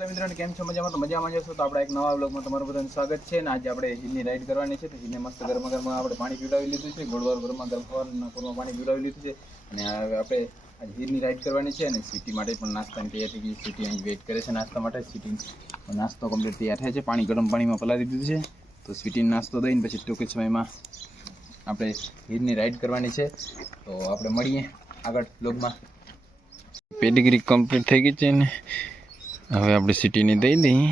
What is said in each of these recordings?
બધા મિત્રોને કેમ છો? મજામાં? તો મજામાં જશો તો આપણે એક નવા બ્લોગમાં તમારું બધાનું સ્વાગત છે. ને આજે આપણે હિલની રાઈડ કરવાની છે. તો હિલને મસ્ત ગરમા ગરમા આપણે પાણી પીવડાવી લીધું છે. ગોળવાર ગરમા ગરમ પાણી પીવડાવી લીધું છે. અને આપણે આજે હિલની રાઈડ કરવાની છે અને સિટી માટે પણ નાસ્તાની તૈયાર થઈ ગઈ સિટી અહીં વેઇટ કરે છે નાસ્તા માટે. સિટી નાસ્તો કમ્પ્લીટ તૈયાર થાય છે. પાણી ગરમ પાણીમાં પલાળી દીધું છે. તો સિટીને નાસ્તો દઈને પછી ટૂંક સમયમાં આપણે હિલની રાઈડ કરવાની છે. તો આપણે મળીએ આગળ બ્લોગમાં પેડિગ્રી કમ્પ્લીટ થઈ ગઈ છે ને. હવે આપણે સિટીની દઈ દઈએ.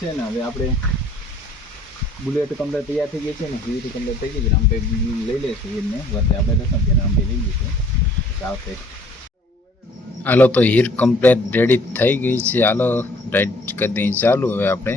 છે ને હવે આપણે બુલેટ કમ્પ્લેટ તૈયાર થઈ ગઈ છે ને હીર કમ્પ્લેટ થઈ ગઈ છે રામભાઈ લઈ લેશું એમને વર્ષે આપણે દર્શન ત્યારે રામભાઈ લઈ લઈશું આવશે. હાલો તો હીર કમ્પ્લેટ રેડી થઈ ગઈ છે. હાલો રાઈડ કરી દઈએ ચાલુ હવે આપણે.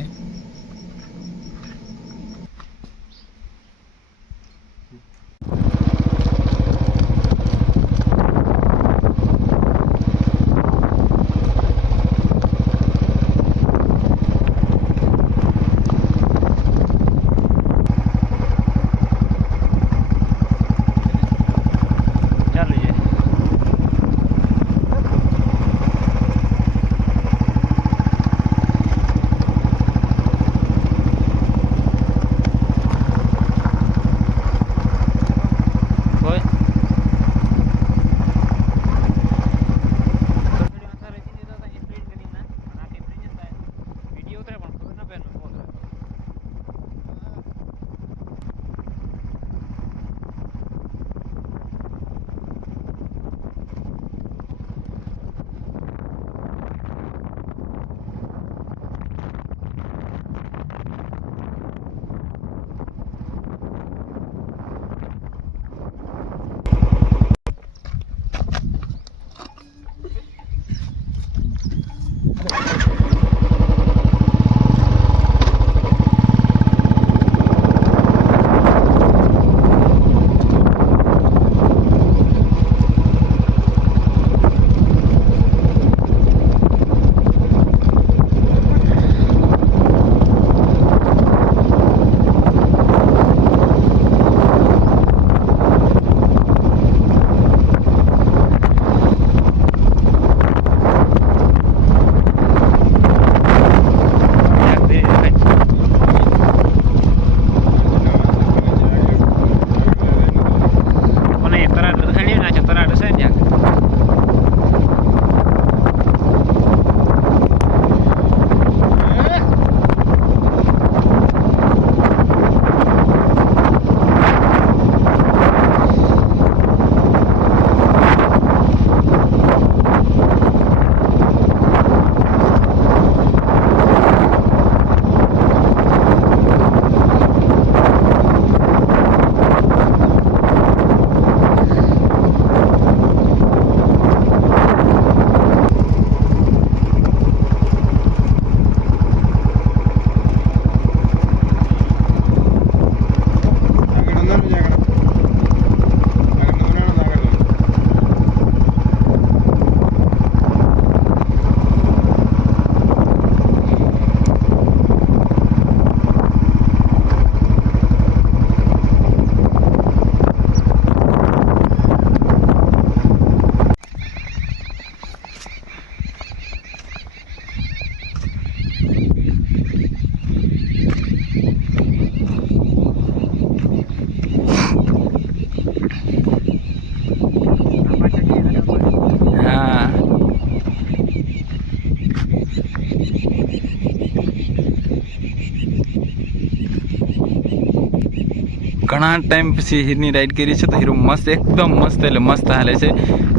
ઘણા ટાઈમ પછી હીરની રાઈડ કરી છે તો હીરો મસ્ત, એકદમ મસ્ત એટલે મસ્ત હાલે છે.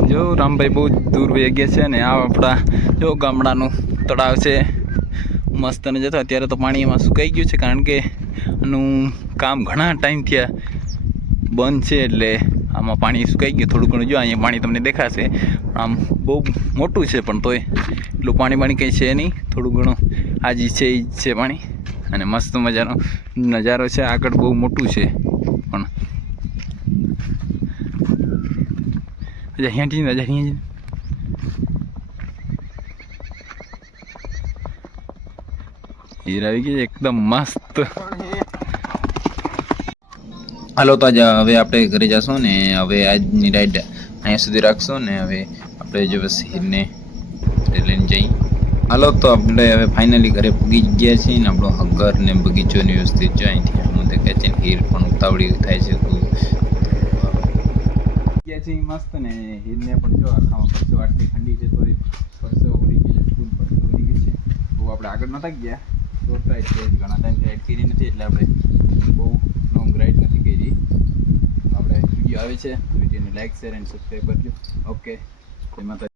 જો રામભાઈ બહુ દૂર વહી ગયા છે અને આ આપણા જો ગામડાનું તળાવ છે. મસ્ત અને જતો અત્યારે તો પાણી એમાં સુકાઈ ગયું છે કારણ કે આનું કામ ઘણા ટાઈમ થયા બંધ છે એટલે આમાં પાણી સુકાઈ ગયું થોડું ઘણું. જો અહીંયા પાણી તમને દેખાશે આમ બહુ મોટું છે પણ તોય એટલું પાણી પાણી કંઈ છે નહીં. થોડું ઘણું આજી છે એ જ છે પાણી. અને મસ્ત મજાનો નજારો છે, આગળ બહુ મોટું છે. પણ. આવી ગઈ, એકદમ મસ્ત. હાલો, તો આજે હવે આપણે ઘરે જશું ને, હવે આજની રાઈડ અહીંયા સુધી રાખશું ને, હવે આપણે જો બસ હીરને લઈને જઈ હાલો, તો આપણે હવે ફાઇનલી ઘરે પૂગી ગયા છીએ ને, આપણો હગર ને બગીચો ને વ્યવસ્થિત જો અહીંથી હું કે છે હીર પણ ઉતાવળી થાય છે તો ગયા છે એ મસ્ત ને, હીરને પણ જો આખામાં પરસો આટલી ઠંડી છે તો પરસો ઉડી છે, ફૂલ પરસો ઉડી ગયો છે. બહુ આપણે આગળ નતા ગયા. શોર્ટ રાઈડ છે ઘણા ટાઈમ રાઈડ કરી નથી, એટલે આપણે બહુ લોંગ રાઈડ નથી કરી. આપણે વીડિયો આવે છે વિડીયોને લાઈક શેર એન્ડ સબસ્ક્રાઈબ કરજો. ઓકે માતા